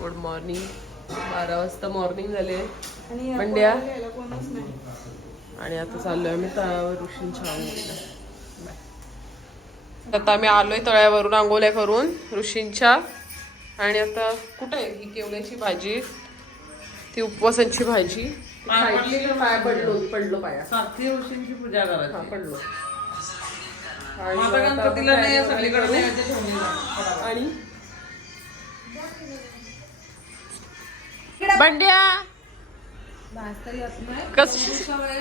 Good morning. बारा वाजता morning झाले आणि मंड्या? आणि आता चाललोय आम्ही तळ्यावर ऋषींच्या आंघोळीला. आता आम्ही आलोय तळ्यावरून आंघोळ्या करून ऋषींच्या. आणि आता कुठं आहे ही केवड्याची भाजी? ती उपवासांची भाजी. पाय पडलो पडलो. पाया. सारखी ऋषींची पूजा हा करायची? पडलो आणि? बंड्या कस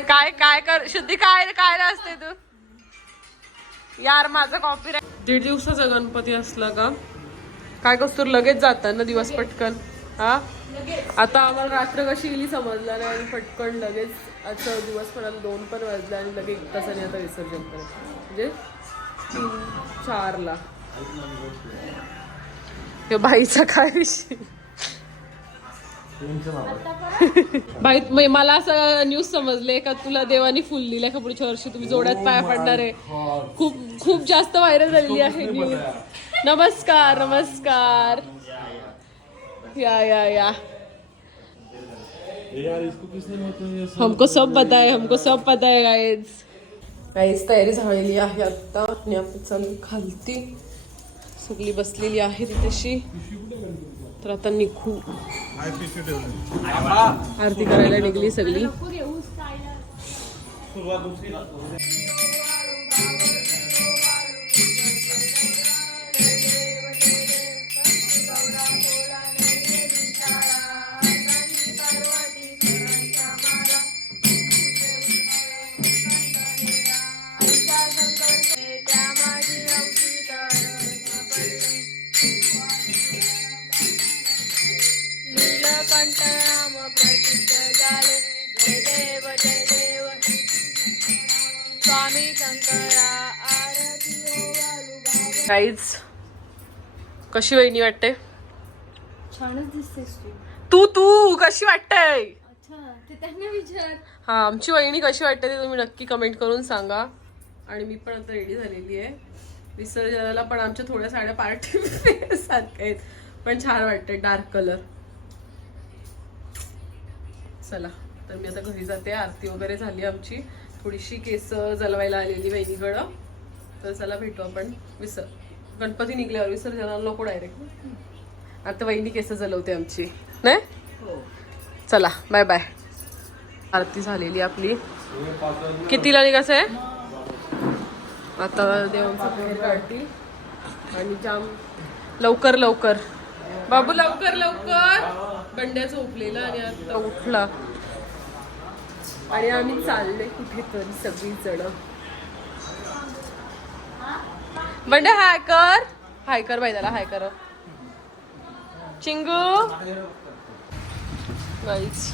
काय काय कर शुद्धी काय काय असते तू? यार माझा कॉपी दीड दिवसाचा गणपती असला का? काय कस्तूर लगेच जातात ना दिवस पटकन. हा? आता आम्हाला रात्र कशी गेली समजलं नाही आणि पटकन लगेच आजचा दिवस पडायला दोन पण वाजले आणि लगेच एक तासाने आता विसर्जन करत. म्हणजे तीन चारला. हे बाईचा काय विषय? बाई म- मला असं न्यूज समजले का तुला देवानी फुल दिलंय का पुढच्या वर्षी? तुम्ही जोड्यात पाया पडणार आहे. खूप खूप जास्त व्हायरल झालेली आहे न्यूज नमस्कार नमस्कार. या या या. हमको सब पता है। हमको सब पता है गाइज गाईज तयारी झालेली आहे आता. आणि आपण चालू खालती. सगळी बसलेली आहे तिथेशी तर आता निघू. आरती करायला निघली सगळी. काहीच कशी वहिनी वाटते? छानच तू तू तू कशी वाटते अच्छा ते त्यांना विचार. हा आमची वहिनी कशी वाटते ते तुम्ही नक्की कमेंट करून सांगा. आणि मी पण आता रेडी झालेली आहे. विसर्जनाला पण आमच्या थोड्या साड्या पार्टी सारख्या आहेत. पण छान वाटते डार्क कलर चला तर मी आता घरी जाते. आरती वगैरे झाली आमची. थोडीशी केस जलवायला आलेली वहिनीकडं. तर चला भेटू आपण. विसर. गणपती निघल्यावर विसर्जनाला नको डायरेक्ट आता वहिनी केस जलवते आमची. नाही? चला बाय बाय आरती झालेली आपली. कितीला निघायचं आहे? आता देवांचा पेर काढतील आणि जाम लवकर लवकर. बाबू लवकर लवकर. बंड्या झोपलेला आणि आता उठला. आणि आम्ही चालले कुठेतरी सगळी जण. म्हणजे हाय कर. हाय कर बाई त्याला हाय कर. चिंगू. गाईच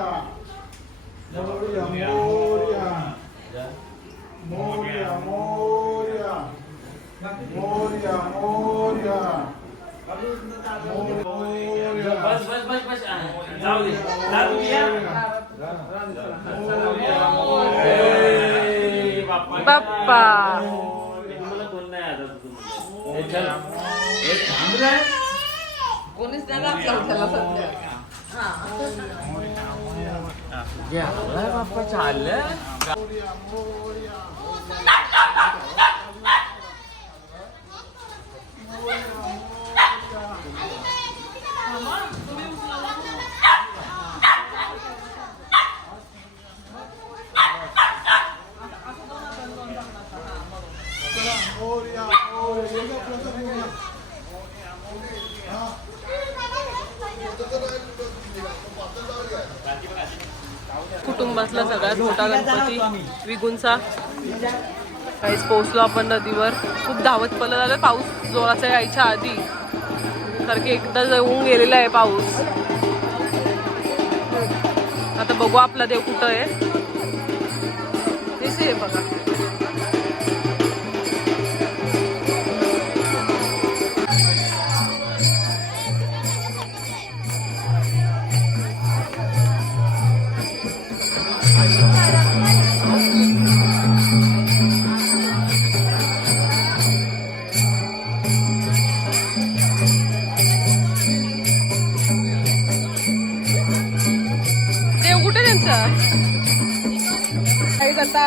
बाप्पा. कोणीच नाही लागला त्याला सध्या. बाप्पा चाललं कुटुंबातला सगळ्यात मोठा गणपती विगुंचा काहीच पोहोचलो आपण नदीवर. खूप धावत पडलं झालं. पाऊस जोराचा यायच्या आधी. कारण की एकदा येऊन गेलेला आहे पाऊस. आता बघू आपला देव कुठं आहे. दिसे बघा.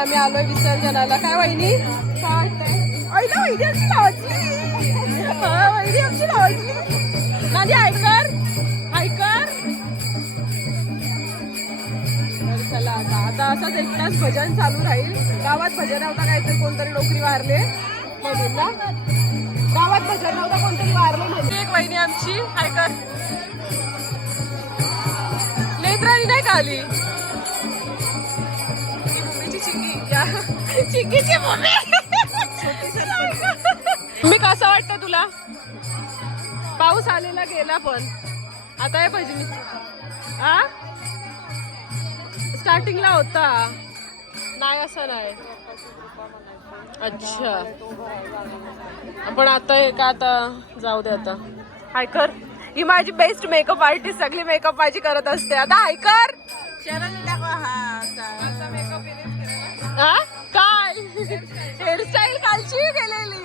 आम्ही आलोय विसर्जनाला. काय वहिनी? काय वाटतंय आईला वहिनी आमची लावायची. वहिनी आमची लावायची. नादी ऐकर ऐकर चला आता. आता असंच एक तास भजन चालू राहील. गावात भजन होता काहीतरी कोणतरी नोकरी वारले म्हणून ना? गावात भजन होता कोणतरी वारले म्हणजे एक वहिनी आमची ऐकर नेत्रानी नाही का आली? चिंगीची मम्मी मी कसं वाटतं तुला? पाऊस आलेला गेला पण. आता आहे भजनी. आ? स्टार्टिंगला होता. नाही असं नाही. अच्छा. पण आता हे का आता? जाऊ दे आता. हायकर ही माझी बेस्ट मेकअप आर्टिस्ट सगळी मेकअप माझी करत असते. आता हायकर हा? काय हेअरस्टाईल कालची गेलेली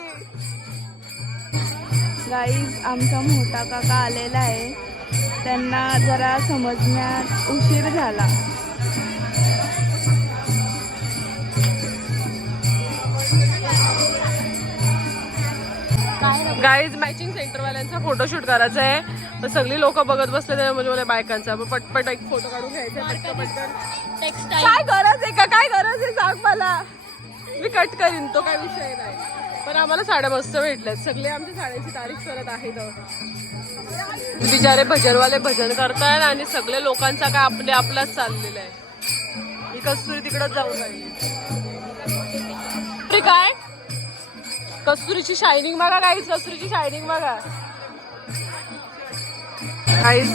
गाईज आमचा मोठा काका आलेला आहे. त्यांना जरा समजण्यात उशीर झाला. गाईज मॅचिंग सेंटरवाल्यांचा फोटोशूट करायचा आहे. तर सगळी लोक बघत बसले ते म्हणजे मला बायकांचा. मग पटपट एक फोटो काढून घ्यायचा काय गरज आहे का? काय गरज आहे? सांग मला. मी कट करीन तो काय विषय नाही. पण आम्हाला साड्या मस्त भेटल्यात. सगळे आमच्या साड्यांची तारीफ करत आहेत. बिचारे भजनवाले भजन करतायत आणि सगळे लोकांचा काय आपल्या आपलाच चाललेला आहे. ही कस्तुरी तिकडंच जाऊन राहिली. काय? कस्तुरीची शायनिंग बघा काहीच कस्तुरीची शायनिंग बघा काहीच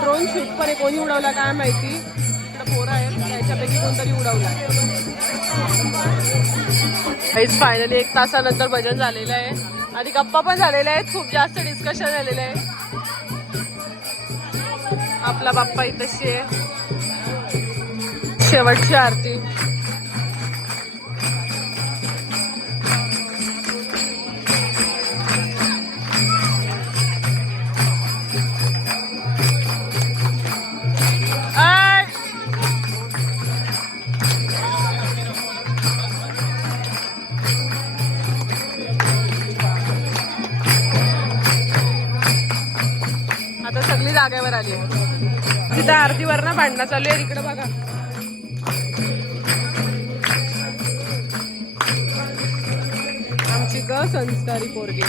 ड्रोन शूट पण आहे कोणी उडवला काय माहिती? पोरं आहेत त्याच्यापैकी कोणतरी उडवला फायनली एक तासानंतर भजन झालेलं आहे. आणि गप्पा पण झालेल्या आहेत खूप जास्त डिस्कशन झालेलं आहे. आपला बाप्पा इथशी आहे शेवटची आरती. तिथं आरतीवर ना भांडणं चालू आहे इकडे बघा. आमची ग संस्कारी पोरगी.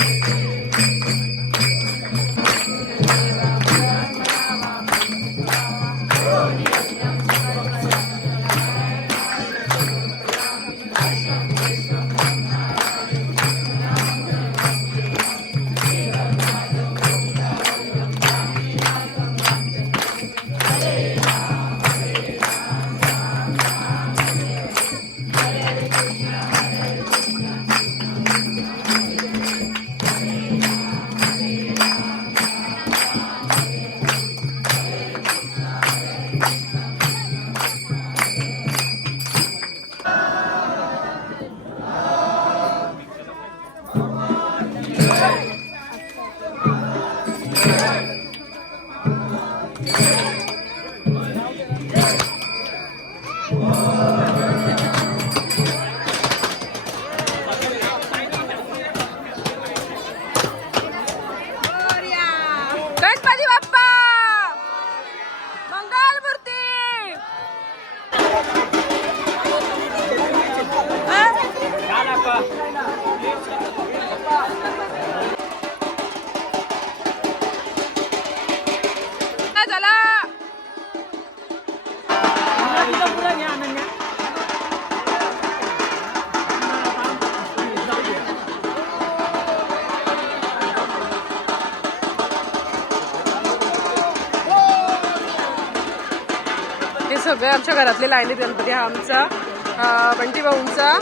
आमच्या घरातले गणपती हा आमचा बंटी भाऊंचा.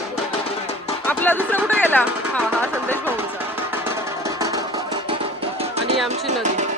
आपला दुसरा कुठे गेला? हा हा संदेश भाऊंचा. आणि आमची नदी.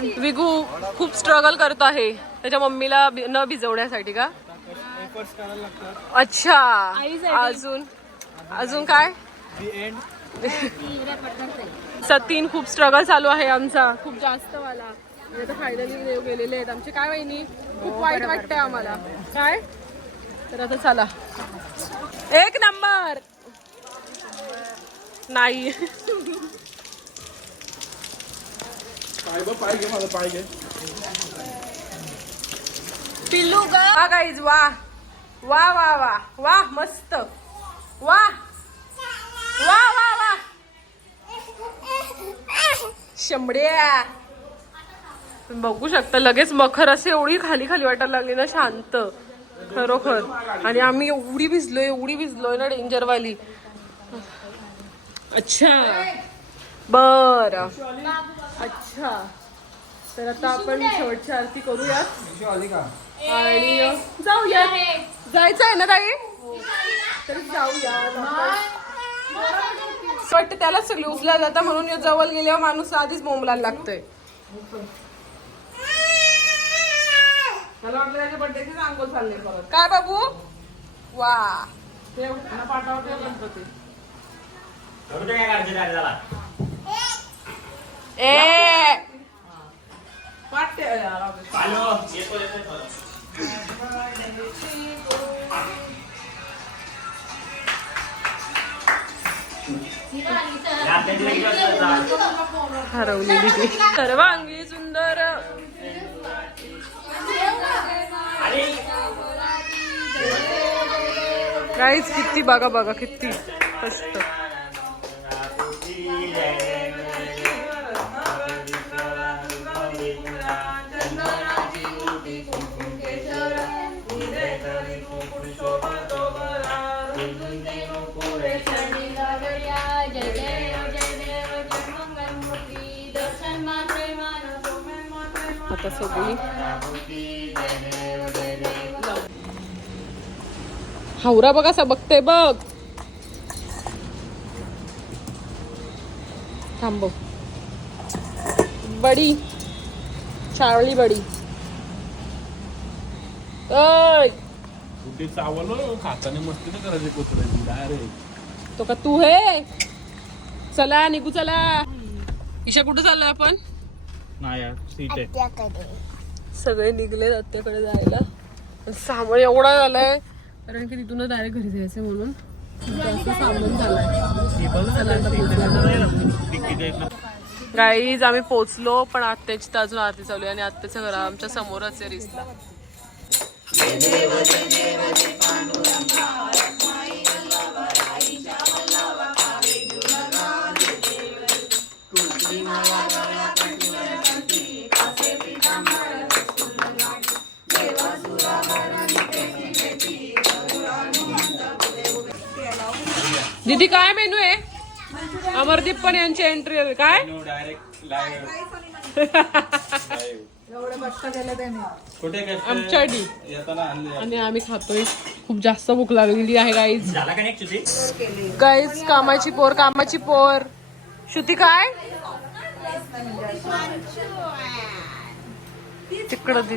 विगू खूप स्ट्रगल करतो आहे. त्याच्या मम्मीला बि- न भिजवण्यासाठी का? अच्छा. अजून? अजून काय? सतीन खूप स्ट्रगल चालू आहे आमचा. खूप जास्त वाला आता फायनली देव गेलेले आहेत आमचे. काय वहिनी? खूप वाईट वाटतंय आम्हाला. काय? तर आता चला. एक नंबर. नाही. पाय बघ पाय घे माझा पाय घे पिल्लू गा वा गाईज वा. वा वा वा. वा मस्त. वा. वा वा वा. शंभड्या बघू शकता लगेच मखर असे एवढी खाली खाली वाटायला लागली ना शांत. खरोखर. आणि आम्ही एवढी भिजलोय एवढी भिजलोय ना डेंजरवाली अच्छा. बर. अच्छा. तर आता आपण शेवटची आरती करूया आणि जाऊया जायचं आहे ना ताई? तर जाऊया वाटतं त्यालाच सगळी उचला जातं म्हणून या जवळ गेल्यावर माणूस आधीच बोंबलायला लागतोय. मला वाटलं त्याच्या बड्डेची अंघोळ चालले परत. काय बाबू? वा. पाठावर देव गणपती काय ए? हरवलेली ती. सर्वांगी सुंदर. काहीच किती बघा बघा किती मस्त. आता सगळी हावरा बघा असं बघते बघ. थांबव बडी. चावळी बडी. कुठे चावलं? खाताने मस्ती नाही करायची कोचड्याची डायरेक्ट. तो का तू हे? चला निघू चला. ईशा कुठं चाललोय आपण? नाही यार सीट आहे. सगळे निघले आत्याकडे जायला. पण सामान एवढा झालाय. कारण की तिथूनच डायरेक्ट घरी जायचं म्हणून. जास्त सामान झालंय. गाईज आम्ही पोचलो पण आत्याची तर अजून आरती चालू आहे आणि आत्याचं घर आमच्या समोरच आहे रिसला दीदी काय मेनू आहे? अमरदीप पण यांची एंट्री आहे काय? डायरेक्ट लाईव्ह कुठे काय आमच्या डी येताना आणले आणि आम्ही खातोय. खूप जास्त भूक लागलेली आहे गाईज गाईज कामाची पोर कामाची पोर. श्रुती काय? तिकडं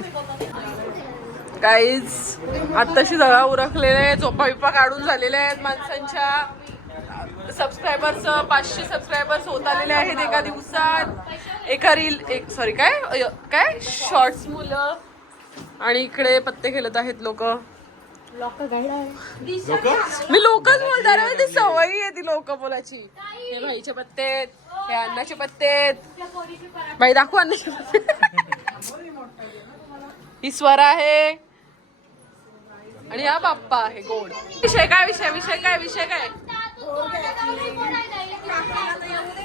गाईज आत्ताशी जगा उरकलेले आहेत झोपा बिपा काढून झालेल्या आहेत माणसांच्या. सबस्क्रायबर्स पाचशे सबस्क्रायबर्स होत आलेले आहेत एका दिवसात. एका रील एक सॉरी काय? काय? शॉर्ट्स मुलं. आणि इकडे पत्ते खेळत आहेत लोक. मी लोकच बोलणार आहे ती सवयी आहे ती लोक बोलायची. हे भाईचे पत्ते आहेत, हे अन्नाचे पत्ते. बाई दाखवू अन्नाचे पत्ते. ही स्वरा आहे. आणि हा बाप्पा आहे गोड. विषय काय विषय विषय काय विषय काय?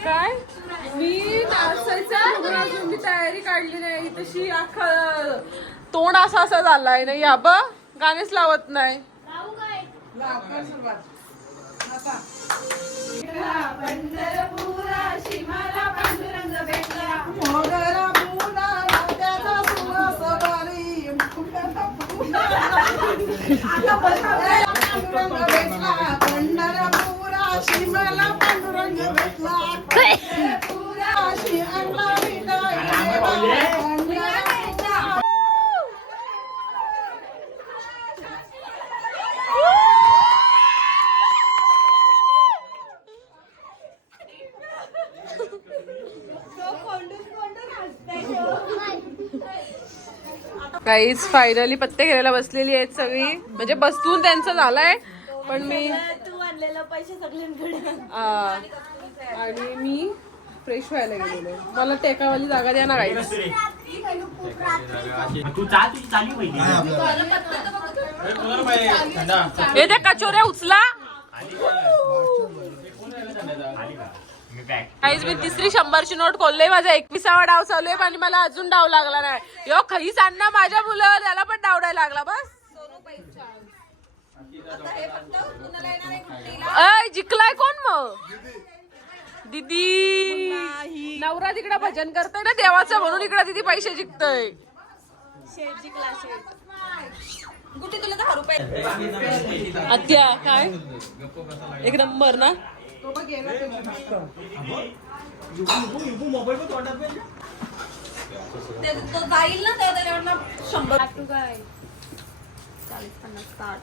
काय? मी नाचायचा मी तयारी काढली नाही. तशी अख्खा तोंड असा असा झालाय. नाही या गाणेच लावत नाही. काहीच फायनली पत्ते खेळायला बसलेली आहेत सगळी. म्हणजे बसून त्यांचं झालंय पण मी तू आणलेलं पैसे सगळ्यांकडे. आ, आणि मी फ्रेश व्हायला गेलेलो मला टेकावाली जागा द्या ना तू पाहिजे हे त्या कचोऱ्या उचला. काहीच मी तिसरी शंभरची नोट खोलले माझा एकविसावा डाव चालू आहे आणि मला अजून डाव लागला नाही. यो खईस अण्णा माझ्या मुलं त्याला पण डाव नाही लागला बस. जिंकलाय कोण मग? दीदी. नवरा तिकडे भजन करतोय ना देवाचं म्हणून इकडे दीदी पैसे जिंकतोय. कुठे तुला दहा रुपये. आत्या काय? एक नंबर ना? जाईल त्याच्यावर शंभर तू काय चाळीस पन्नास साठ.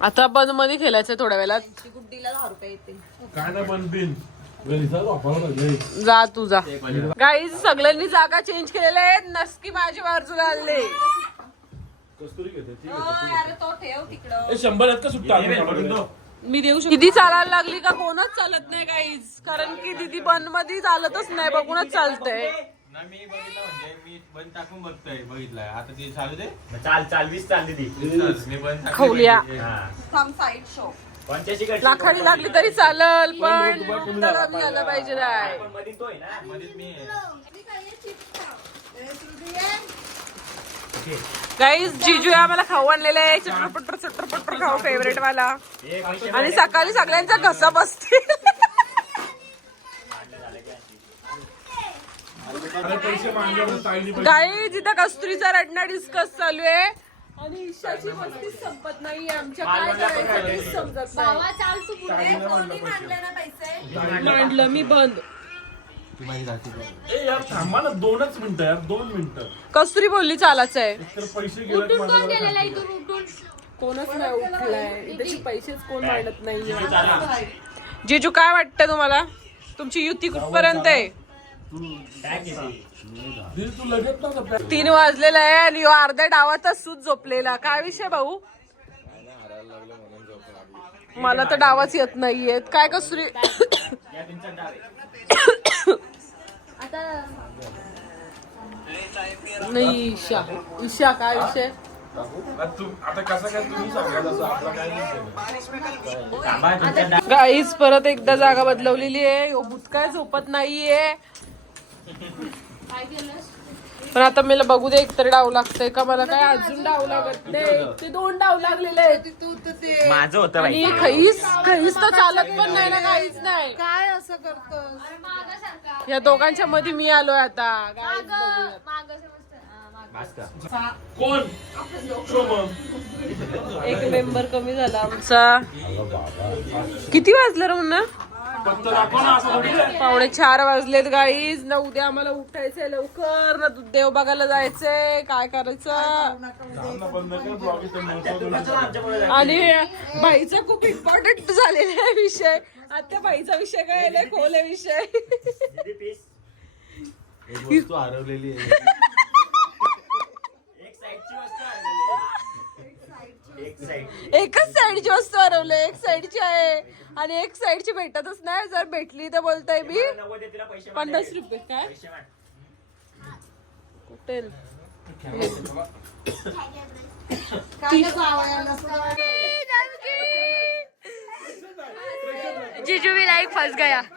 आता बंदमध्ये खेळायचं थोड्या वेळात. ती गुड्डीला दहा रुपये येते काय नाही पण बिन जा तू जा. गाईज सगळ्यांनी जागा चेंज केलेल्या आहेत. नसकी माझ्या बाजूला आले शंभर आहेत का सुट्टा? मी देऊ शकतो. दिदी चालायला लागली का? कोणच चालत नाही गाईज कारण की दिदी बंदमध्ये चालतच नाही. बघूनच चालतंय. मी बघितलं म्हणजे मी बंद टाकून बघतोय बघितलंय. आता ते चालू दे. चाल मी बंद खवल्या. साईड शो लाखाडी लागली तरी चालल पण कमी झालं पाहिजे. मी गाईज जिजू आम्हाला खाऊ आणलेलं आहे. चटरपटर चटरपटर खाऊ फेवरेट वाला. आणि सकाळी सगळ्यांचा घसा बसते. आणि पैसे मागल्यावर ताईने पैसे गाई जिथं कस्तुरीचा रडणा डिस्कस चालू आहे. आणि ईशाची संपत नाही आमच्या काय करायचं तेच समजत नाही. बाबा चाल तू पुढे. मांडलं मांडले ना पैसे? मांडलं मी बंद. ए यार थांबा ना दोनच मिनिटं यार दोन मिनिटं. कस्तुरी बोलली चालाच आहे? तर पैसे गेलेत उठून कोण. गेलेला इथून? उठून. कोणच नाही उठलाय. त्याचे पैसेच कोण मांडत नाही जिजू काय वाटतं तुम्हाला? तुमची युती कुठपर्यंत आहे? तीन वाजलेला आहे आणि अर्ध्या डावातच सूत झोपलेला. काय विषय भाऊ? मला तर डावाच येत नाहीयेत काय कसरी नाही ईशा. ईशा काय विषय? गाईच परत एकदा जागा बदलवलेली आहे. भूत काय झोपत नाहीये. पण आता मला बघू दे एकतरी डाव लागतंय का? मला काय अजून डाव लागत नाही ते दोन डाव लागलेले आहेत. माझं होतं आणि बाई खईस खईस तर चालत पण नाही ना काहीच नाही. काय असं करतो अरे मागं सारखा या दोघांच्या मध्ये मी आलोय आता. बघूयात. हा. बस का कोण? शोभम. एक मेंबर कमी झाला आमचा. किती वाजलं रे मुन्ना पावणे चार वाजलेत गाईज ना उद्या आम्हाला उठायचंय लवकर. ना देव बघायला जायचंय. काय करायचं? आणि बाईचा खूप इम्पॉर्टंट झालेला आहे विषय. आता बाईचा विषय काय आलाय खोले विषय. हरवलेली आहे एक साईडची वस्तू हरवलेली आहे. एक साईड एकच साईडची वस्तू हरवले एक साईडची आहे. आणि एक साईडची भेटतच नाही जर भेटली तर बोलताय मी. पन्नास. रुपये काय? पैसे माग. कुठे? जीजू भी लाइक फंस गया.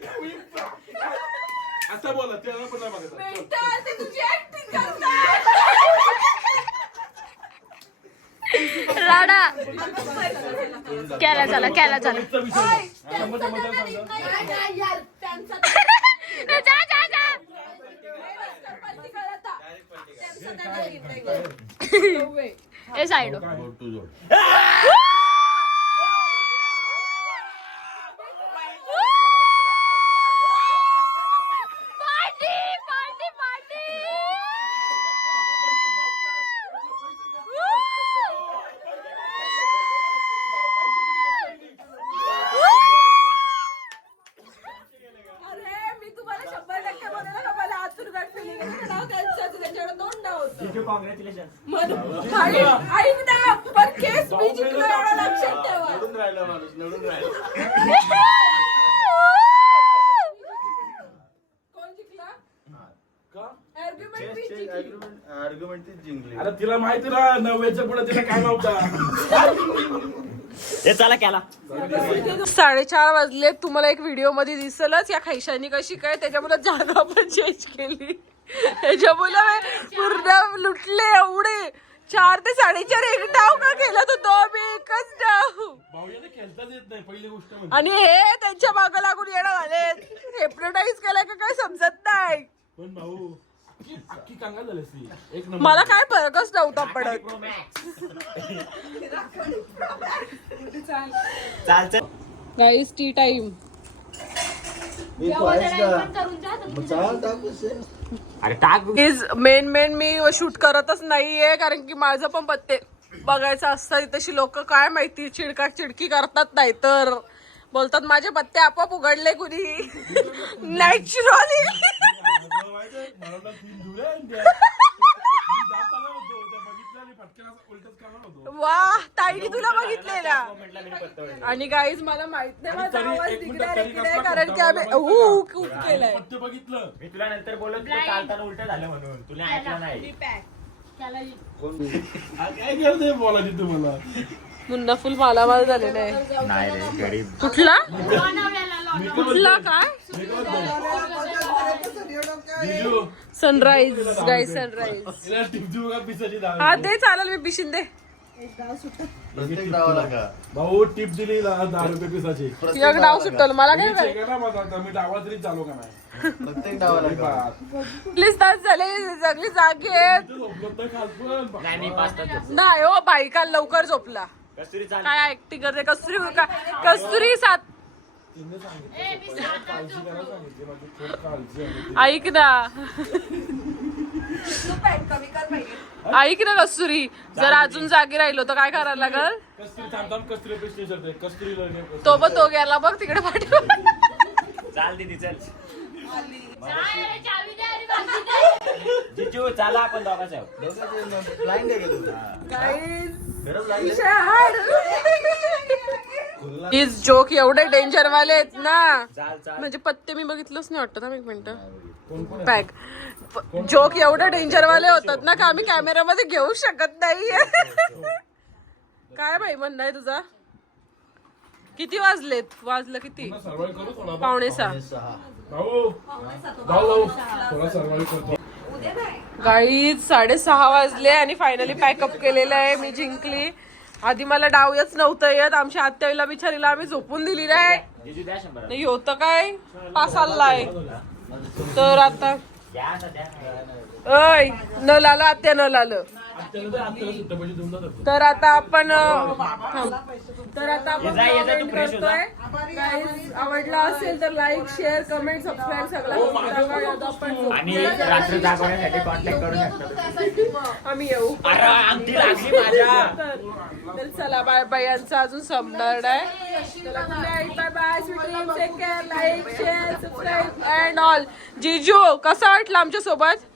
आता बोला त्याला पण नाही मागत राडा केला चला केला चला चल, विषय नाही. शंभरच्या मध्ये सांगा. जा जा जा ए साईड जोड टू जोड पार्टी पार्टी पार्टी अरे मी तुम्हाला शंभर टक्के बोलले ना मला आतून गट फिलिंग नाव त्यांचं त्याच्यावर दोन नाव होतं जीजू कॉंग्रॅच्युलेशन म्हणून आई आई ना पण केस मी जिंकलो एवढं लक्षात ठेवा. नडून राहिला माणूस नडून राहिला. कोण जिंकला? का? आर्ग्युमेंट मी जिंकली. आर्ग्युमेंट तीच जिंकली. अरे तिला माहिती ना नव्याच्या पुढे तिला काय नव्हता हे चला केला. साडेचार वाजले तुम्हाला एक व्हिडिओमध्ये दिसलच या खैशानी कशी काय त्याच्यामुळे जागा पण चेंज केली. त्याच्यामुळे मी पूर्ण लुटले एवढे. चार ते साडेचार एक डाव का केला तो तो? मी एकच डाव. भाऊ याला खेळताच येत नाही पहिली गोष्ट म्हणजे. आणि हे त्यांच्या मागं लागून येणं झाले हेप्रोटाईज केलं का काय समजत नाही. पण भाऊ अख्खी अख्खी कांगाल झाली असती. एक नंबर. मला काय फरकच नव्हता पडत. चाल चल गाईस टी टाइम अरे टाक इज मेन मेन मी शूट करतच नाहीये कारण की माझं पण पत्ते बघायचं असतं तशी लोक काय माहिती चिडकाट चिडकी करतात नाही तर बोलतात माझे पत्ते आपोआप उघडले कुणी? नॅचरली वा ताईने तुला बघितलेला. आणि गाईज मला माहीत नाही माझा आवाज आहे कारण की आम्ही हू खूप आहे? केलंय. पत्ते बघितलं. मी तुला नंतर बोललो तुला चालताना उलट झालं म्हणून. तुला ऐकलं नाही. काय करते मुन्ना फुल मालामाल झालेला आहे. नाही रे गरीब. कुठला? कुठला काय? सनराईज गाय सनराईज हा दे चालेल मी पिशिन दे. प्रत्येक डावाला का भाऊ टिप दिली दहा दहा रुपये पिसाची. तुझ्या नाव सुटलं मला काय मी काय check आहे ना माझा आता मी डावा तरी चालू का नाही? प्रत्येक डावाला का बाप. प्लीज तास झाले सगळी जागी आहेत. नाही मी पाच तास झोपलो. नाही हो बाई काल लवकर झोपला. चाल. काय ऍक्टिंग करते कस्तुरी का कस्तुरी सात तिने सांगितलं काळजी करा सांगितली माझी खूप काळजी आहे. ती. ऐक ना ऐक ना कस्तुरी. जर अजून जागी राहिलो तर काय करायला लागल? कस्तुरी थांब थांब कस्तुरी पेस्टी करते कस्तुरी लढणे तो पण तो गेला बघ तिकडे पाठव. चाल दीदी चल. जिजू चला आपण दोघांच. आहोत ब्लाइंड आहे का इज जोक एवढे डेंजर वाले आहेत ना. चाल चाल म्हणजे पत्ते मी बघितलंच नाही वाटत ना एक मिनिट. पॅक जोक एवढे डेंजर वाले होतात ना का आम्ही कॅमेरामध्ये घेऊ शकत नाहीये काय भाई म्हणणं आहे तुझा? किती वाजलेत? वाजलं किती? पावणे सहा. गाईज साडेसहा वाजले आणि फायनली पॅकअप केलेलं आहे मी जिंकली. आधी मला डावच नव्हतं येत. आमच्या आत्याईला बिचारीला आम्ही झोपून दिली नाही होतं काय? पासालाय तर आता अय न लालं आत्या न लालं तर आता आपण. तर आता आपण हो. करतोय. आवडला असेल तर लाईक शेअर कमेंट सबस्क्राईब सगळं करून आपण आणि रात्र जागवण्यासाठी कॉन्टॅक्ट करू शकता आम्ही येऊ. तर चला बाय बाय. यांचं अजून संपणार आहे. चला good night bye bye sweet dream take care like share subscribe and all जिजू कसं वाटलं आमच्यासोबत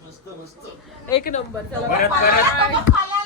एक नंबर चला परत-. परत.